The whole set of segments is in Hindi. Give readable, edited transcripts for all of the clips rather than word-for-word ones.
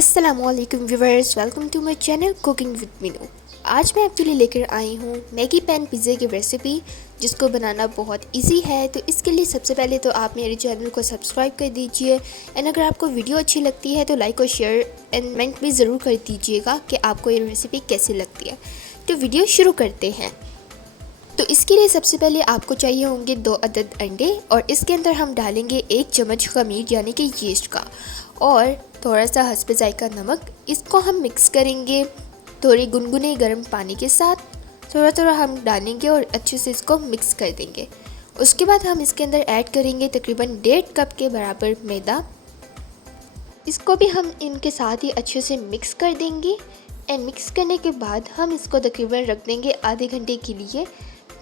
अस्सलामुअलैकुम viewers, welcome to my channel cooking with Meenu. आज मैं आपके लिए लेकर आई हूँ मैगी पैन पिज़्ज़े की रेसिपी, जिसको बनाना बहुत इजी है। तो इसके लिए सबसे पहले तो आप मेरे चैनल को सब्सक्राइब कर दीजिए एंड अगर आपको वीडियो अच्छी लगती है तो लाइक और शेयर एंड कमेंट भी ज़रूर कर दीजिएगा कि आपको ये रेसिपी कैसी लगती है। तो वीडियो शुरू करते हैं। तो इसके लिए सबसे पहले आपको चाहिए होंगे 2 अदद अंडे और इसके अंदर हम डालेंगे 1 चम्मच खमीर यानी कि यीस्ट का और थोड़ा सा हस्बे जायका नमक। इसको हम मिक्स करेंगे थोड़ी गुनगुने गर्म पानी के साथ। थोड़ा थोड़ा हम डालेंगे और अच्छे से इसको मिक्स कर देंगे। उसके बाद हम इसके अंदर ऐड करेंगे तकरीबन 1.5 कप के बराबर मैदा। इसको भी हम इनके साथ ही अच्छे से मिक्स कर देंगे एंड मिक्स करने के बाद हम इसको तकरीबन रख देंगे आधे घंटे के लिए,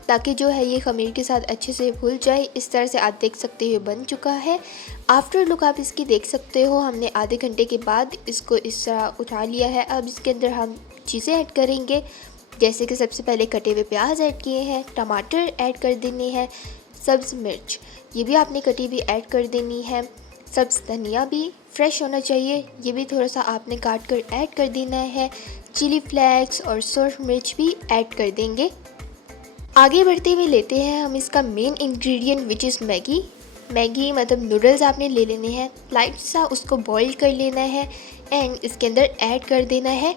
ताकि जो है ये खमीर के साथ अच्छे से फूल जाए। इस तरह से आप देख सकते हो बन चुका है। आफ्टर लुक आप इसकी देख सकते हो, हमने आधे घंटे के बाद इसको इस तरह उठा लिया है। अब इसके अंदर हम चीज़ें ऐड करेंगे, जैसे कि सबसे पहले कटे हुए प्याज ऐड किए हैं, टमाटर ऐड कर देने हैं, सब्ज़ मिर्च ये भी आपने कटी हुई ऐड कर देनी है, सब्ज़ धनिया भी फ्रेश होना चाहिए, ये भी थोड़ा सा आपने काट कर ऐड कर देना है, चिली फ्लेक्स और सौंफ मिर्च भी ऐड कर देंगे। आगे बढ़ते हुए लेते हैं हम इसका main ingredient which is Maggi मतलब नूडल्स आपने ले लेने हैं, लाइट सा उसको बॉईल कर लेना है एंड इसके अंदर ऐड कर देना है।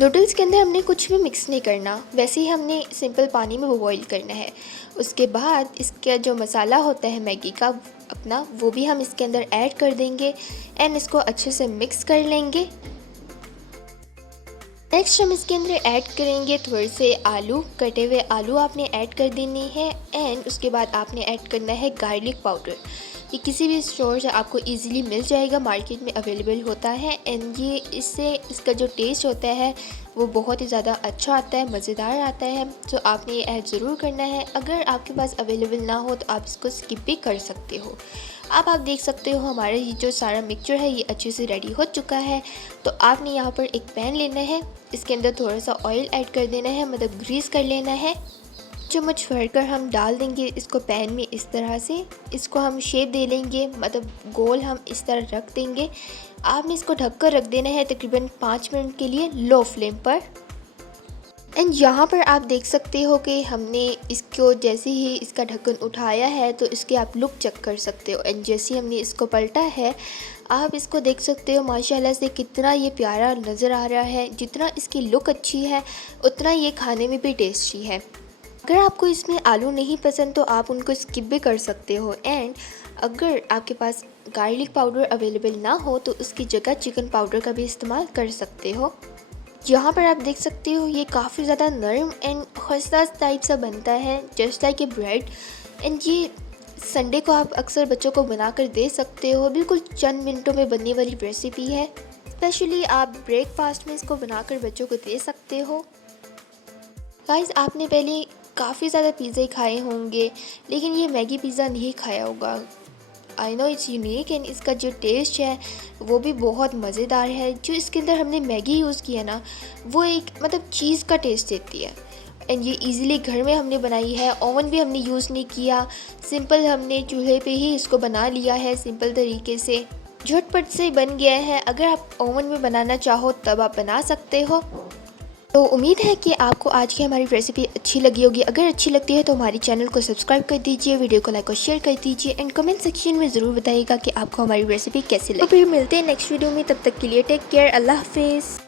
नूडल्स के अंदर हमने कुछ भी मिक्स नहीं करना, वैसे ही हमने सिंपल पानी में बॉईल करना है। उसके बाद इसका जो मसाला होता है मैगी का अपना, वो भी हम इसके अंदर ऐड कर देंगे एंड इसको अच्छे से मिक्स कर लेंगे। नेक्स्ट हम इसके अंदर ऐड करेंगे थोड़े से आलू, कटे हुए आलू आपने ऐड कर देने हैं एंड उसके बाद आपने ऐड करना है गार्लिक पाउडर। ये किसी भी स्टोर से आपको इजीली मिल जाएगा, मार्केट में अवेलेबल होता है एंड ये इससे इसका जो टेस्ट होता है वो बहुत ही ज़्यादा अच्छा आता है, मज़ेदार आता है। तो आपने ये ऐड ज़रूर करना है। अगर आपके पास अवेलेबल ना हो तो आप इसको स्किप भी कर सकते हो। अब आप देख सकते हो हमारा ये जो सारा मिक्सचर है ये अच्छे से रेडी हो चुका है। तो आपने यहाँ पर एक पैन लेना है, इसके अंदर थोड़ा सा ऑयल ऐड कर देना है, मतलब ग्रीस कर लेना है। चम्मच भरकर हम डाल देंगे इसको पैन में। इस तरह से इसको हम शेप दे लेंगे, मतलब गोल हम इस तरह रख देंगे। आपने इसको ढककर रख देना है तकरीबन 5 मिनट के लिए लो फ्लेम पर। एंड यहाँ पर आप देख सकते हो कि हमने इसको जैसे ही इसका ढक्कन उठाया है तो इसके आप लुक चेक कर सकते हो एंड जैसे ही हमने इसको पलटा है आप इसको देख सकते हो माशाल्लाह से कितना ये प्यारा नज़र आ रहा है। जितना इसकी लुक अच्छी है उतना ये खाने में भी टेस्टी है। अगर आपको इसमें आलू नहीं पसंद तो आप उनको स्किप भी कर सकते हो एंड अगर आपके पास गार्लिक पाउडर अवेलेबल ना हो तो उसकी जगह चिकन पाउडर का भी इस्तेमाल कर सकते हो। यहाँ पर आप देख सकते हो ये काफ़ी ज़्यादा नरम एंड खस्ता टाइप सा बनता है, just like a bread. And ये संडे को आप अक्सर बच्चों को बनाकर दे सकते हो, बिल्कुल चंद मिनटों में बनने वाली रेसिपी है। स्पेशली आप ब्रेकफास्ट में इसको बनाकर बच्चों को दे सकते हो। गाइस, आपने पहले काफ़ी ज़्यादा पिज़्ज़े खाए होंगे लेकिन ये मैगी पिज़्ज़ा नहीं खाया होगा। I know it's unique and इसका जो टेस्ट है वो भी बहुत मज़ेदार है। जो इसके अंदर हमने मैगी यूज़ किया ना वो एक मतलब चीज़ का टेस्ट देती है एंड ये इजीली घर में हमने बनाई है। ओवन भी हमने यूज़ नहीं किया, सिंपल हमने चूल्हे पे ही इसको बना लिया है, सिंपल तरीके से झटपट से बन गया है। अगर आप ओवन में बनाना चाहो तब आप बना सकते हो। तो उम्मीद है कि आपको आज की हमारी रेसिपी अच्छी लगी होगी। अगर अच्छी लगती है तो हमारी चैनल को सब्सक्राइब कर दीजिए, वीडियो को लाइक और शेयर कर दीजिए एंड कमेंट सेक्शन में ज़रूर बताइएगा कि आपको हमारी रेसिपी कैसी लगी। तो फिर मिलते हैं नेक्स्ट वीडियो में, तब तक के लिए टेक केयर, अल्लाह हाफिज़।